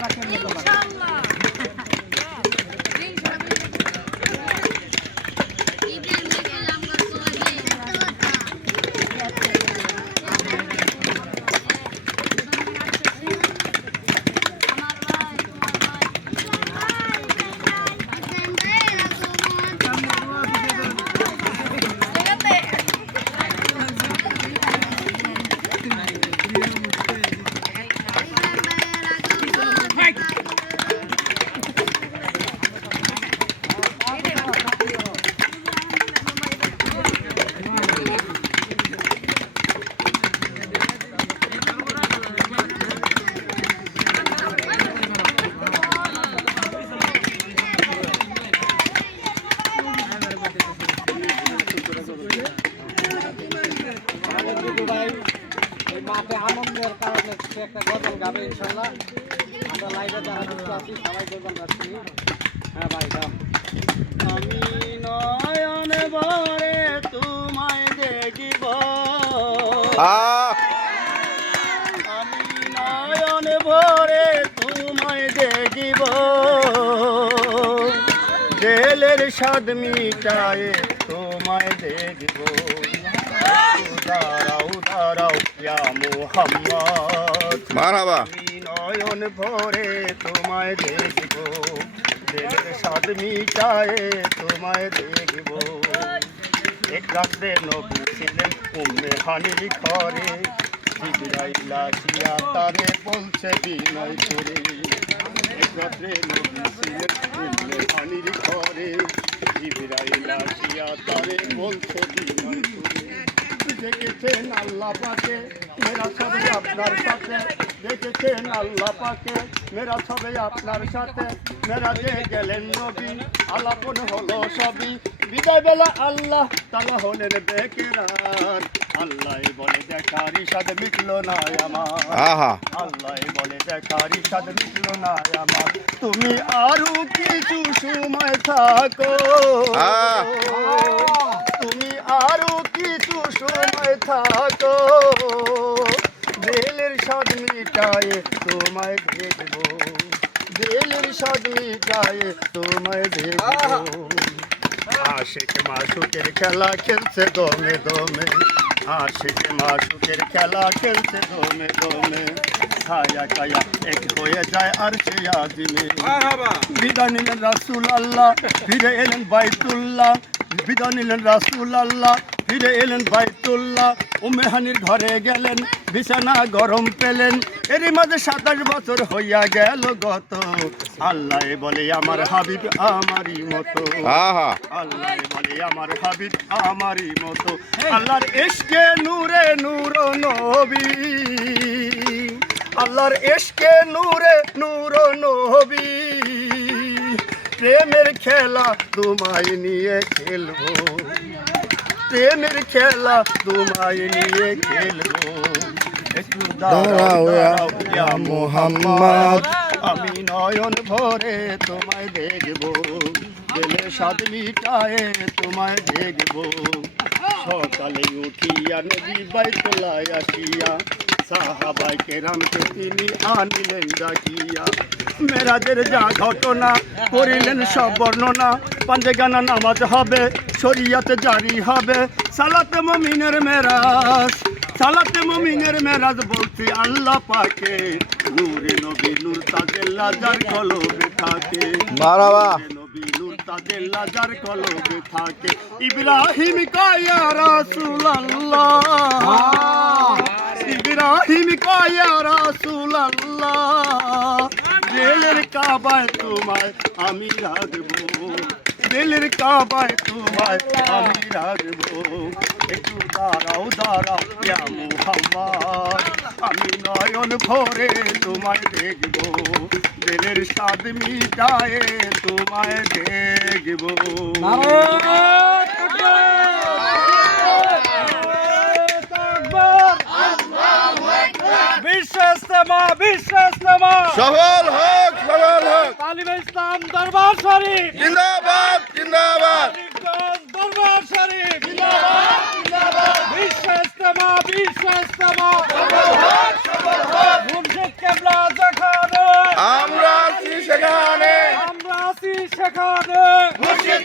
আমরা কেমনে করবো ইনশাআল্লাহ একটা গজল গাবে ইনশাল্লাহ। আমরা লাইভে যারা যুক্ত আছি সবাই গজল গাচ্ছি হ্যাঁ ভাই গাও আমি নয়ন ভরে তোমায় দেখিব। আমি নয়ন ভরে তোমায় দেখিব। জেলের স্বাদ মিটায়ে তোমায় দেখব। মোহাম্মদ মারহাবা নয়ন ভরে তোমায় দেখব। জেলের স্বাদ মিটায়ে তোমায় দেখব। এক রাত্রে নবী ছিলেন উম্মে হানির ঘরে। জিবরাইল আসিয়া তারে বলছে, বিনয় করে এক রাত্রে নবী ছিলেন উম্মে হানির ঘরে। জিবরাইল আসিয়া তারে বলছে বিনয় দেখেছেন আল্লাহ পাকে মেরা সবে আপনার সাথে। দেখেছেন আল্লাহ পাকে মেরা সবে আপনার সাথে। মেরা যে গেলেন নবী আলাপন হলো সবই। বিদায় বেলা আল্লাহ তালা হলেন বেকেরার। আল্লাহ বলে দেখার ইসাদ মিটলো না আমার। আল্লাহ বলে দেখার ইসাদ মিটলো না আমার। তুমি আরও কিছু সময় থাকো। তুমি আরও সময় থাকো। দিলের স্বাদ মিটায়ে তোমায় দেখব। দিলের স্বাদ মিটায়ে তোমায় দেখব। আশিক মাসুকের খেলা খেলছে দমে দমে। আশিক মাসুকের খেলা খেলছে দমে দমে। ছায়া হয়ে যায় আর সে আজিমে। বিদায় নিলেন রাসুল আল্লাহ ফিরে এলেন বাইতুল্লাহ। বিদায় নিলেন রাসুল আল্লাহ ফিরে এলেন বাইতুল্লাহ। উমেহানির ঘরে গেলেন বিছানা গরম পেলেন। এরই মাঝে সাতাশ বছর হইয়া গেল গত। আল্লাহ বলে আমার হাবিব আমারই মতো। আল্লাহ বলে আমার হাবিব আমারই মতো। আল্লাহর এসকে নূরে নূর নবী। আল্লাহর এসকে নূরে নূর নবী। প্রেমের খেলা তোমায় নিয়ে খেলব। প্রেমের খেলা তোমায় নিয়ে খেলব। একটু দাঁড়াও ইয়া মোহাম্মদ। আমি নয়ন ভরে তোমায় দেখব। গেলে সাত মিটায়ে তোমায় দেখব। সকালে উঠিয়া নদী বাইতলায় আসিয়া সাহাবাই কেরামকে তিনি আনিলেন ডাকিয়া। মেরাজের যা ঘটনা করিলেন সব বর্ণনা। পাঞ্জে গানা নামাজ হবে শরিয়াতে জারি হবে। সালাতে মমিনের মেরাজ সালাতে মমিনের মেরাজ বলছি আল্লাহ পাকে। নূরে নবী নূর তাদের লাজার কলবে থাকে। তাদের লাজার কলবে থাকে। ইব্রাহিম কায়া রাসূলুল্লাহ। ইব্রাহিম কায়া রাসূলুল্লাহ। দিলের কাবায় তোমায় আমি রাখব দিলের কাবায় তোমায় আমি রাখব একটু দাঁড়াও দাঁড়াও ইয়া মুহাম্মদ। আমি নয়ন ভরে তোমায় দেখব। দিলের স্বাদ মিটায়ে তোমায় দেখব। বিশ্বাসমা বিশ্বাসমা সফল হোক সফল হোক আলিমে ইসলাম দরবার শরীফ। জিন্দাবাদ জিন্দাবাদ। দরবার শরীফ। জিন্দাবাদ জিন্দাবাদ। বিশ্ব ইস্তেমা বিশ্ব ইস্তেমা মুর্শিদ কেবলা যেখানে। আমরা আছি সেখানে। আমরা আছি সেখানে। মুর্শিদ